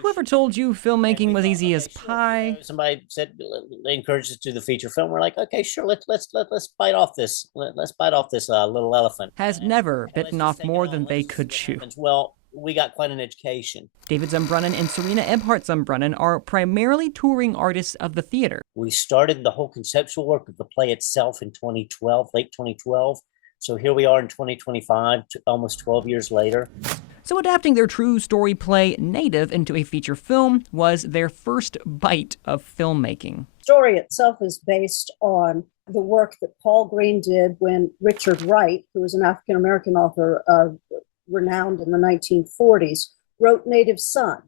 Whoever told you filmmaking was easy as pie? Somebody said they encouraged us to do the feature film. We're like, okay, sure, let's bite off this. Let's bite off this little elephant. Has never And let's bitten just off take it more on. than Let's they just see could what chew. happens. Well, we got quite an education. David Brunnen and Serena Ebhardt Brunnen are primarily touring artists of the theater. We started the whole conceptual work of the play itself in 2012, late 2012. So here we are in 2025, almost 12 years later. So adapting their true story play Native into a feature film was their first bite of filmmaking. The story itself is based on the work that Paul Green did when Richard Wright, who was an African-American author renowned in the 1940s, wrote Native Son.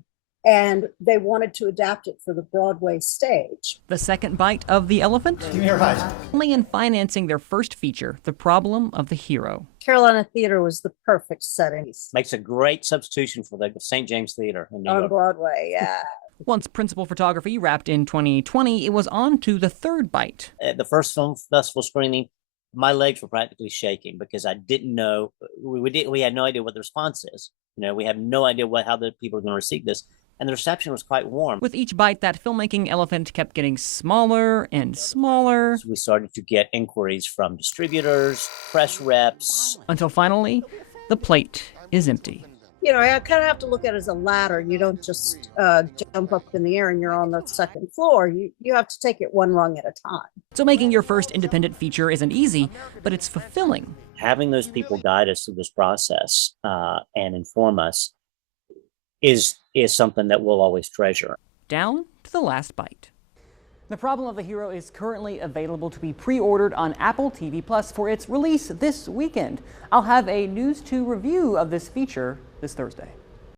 And they wanted to adapt it for the Broadway stage. The second bite of the elephant? Give me your eyes. Only in financing their first feature, The Problem of the Hero. Carolina Theater was the perfect setting. Makes a great substitution for the St. James Theater in New On York. Broadway, yeah. Once principal photography wrapped in 2020, it was on to the third bite. At the first film festival screening, my legs were practically shaking because I didn't know, we had no idea what the response is. You know, we have no idea how the people are going to receive this. And the reception was quite warm. With each bite, that filmmaking elephant kept getting smaller and smaller. So we started to get inquiries from distributors, press reps. Until finally, the plate is empty. You know, I kind of have to look at it as a ladder. You don't just jump up in the air and you're on the second floor. You have to take it one rung at a time. So making your first independent feature isn't easy, but it's fulfilling. Having those people guide us through this process and inform us is something that we'll always treasure. Down to the last bite. The Problem of the Hero is currently available to be pre-ordered on Apple TV Plus for its release this weekend. I'll have a News 2 review of this feature this Thursday.